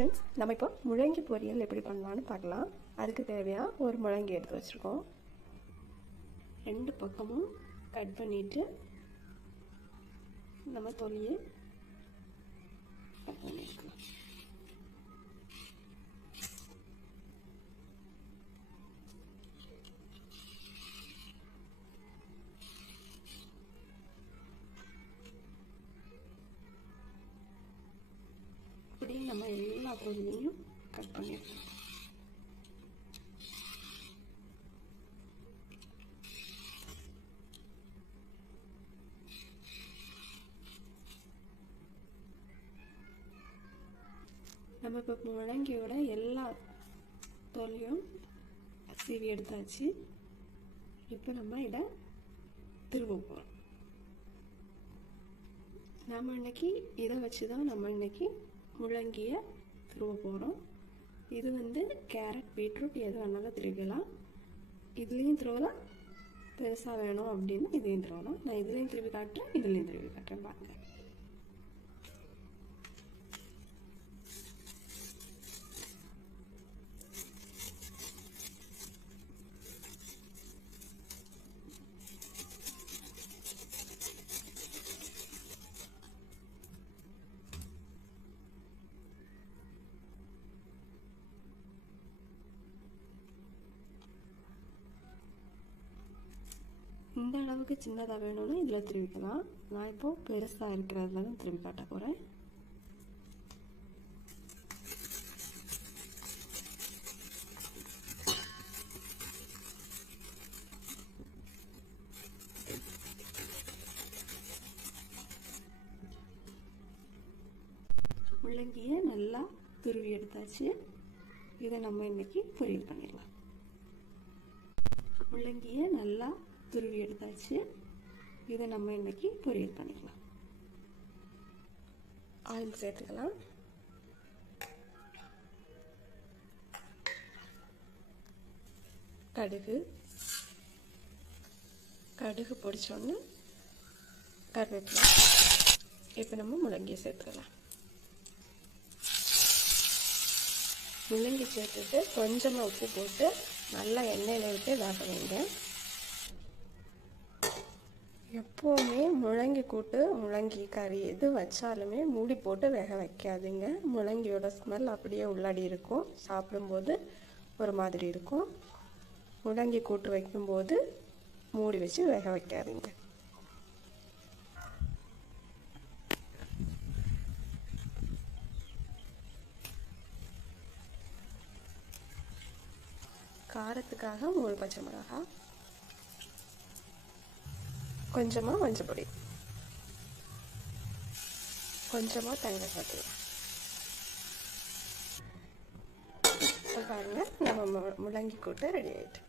Friends நம்ம இப்போ முழங்கி பொரியல் எப்படி பண்ணலான்னு பார்க்கலாம். அதுக்கு தேவையாக ஒரு முழங்கி எடுத்து வச்சுருக்கோம். ரெண்டு பக்கமும் கட் பண்ணிவிட்டு நம்ம தொலியை நம்ம எல்லா கட் பண்ணிடுறேன் நம்ம இப்போ முழங்கியோட எல்லா தோலையும் சீவி எடுத்தாச்சு. இப்போ நம்ம இதை திரும்ப போகிறோம் நம்ம இன்னைக்கு இதை வச்சு தான் நம்ம இன்னைக்கு முழங்கியை துருவ போகிறோம் இது வந்து கேரட் பீட்ரூட் எது வேணாலும் திருவிக்கலாம் இதுலேயும் திருவலாம் பெருசாக வேணும் அப்படின்னு இதையும் திருவலாம் நான் இதுலேயும் திருப்பி காட்டுறேன் இதுலேயும் திருப்பி காட்டுறேன். பாருங்கள் இந்த அளவுக்கு சின்னதாக வேணும்னா இதில் திருவிக்கலாம். நான் இப்போது பெருசாக இருக்கிறதுல தான் திரும்பி காட்ட போகிறேன் முள்ளங்கியை நல்லா துருவி எடுத்தாச்சு. இதை நம்ம இன்னைக்கு பொரியல் பண்ணிடலாம். முள்ளங்கியை நல்லா துருவி எடுத்தாச்சு. இதை நம்ம இன்னைக்கு பொரியல் பண்ணிக்கலாம் ஆயில் சேர்த்துக்கலாம். கடுகு. கடுகு பொடிச்சோன்னு கருவேப்பிலை. இப்போ நம்ம முள்ளங்கியை சேர்த்துக்கலாம். முள்ளங்கி சேர்த்துட்டு கொஞ்சமாக உப்பு போட்டு நல்லா எண்ணெயில் விட்டு வேக வைங்க. எப்போவுமே முழங்கி கூட்டு முழங்கி கறி எது வச்சாலுமே மூடி போட்டு வேக வைக்காதீங்க. முழங்கியோட ஸ்மெல் அப்படியே உள்ளாடி இருக்கும். சாப்பிடும்போது ஒரு மாதிரி இருக்கும். முழங்கி கூட்டு வைக்கும்போது மூடி வச்சு வேக வைக்காதீங்க. காரத்துக்காக மூணு பச்சை மிளகாய் கொஞ்சமாக மஞ்சள் பொடி கொஞ்சமாக தேங்காய் சாப்பிடுவோம் பாருங்கள் நம்ம முழங்கி முள்ளங்கி ரெடி ஆகிட்டு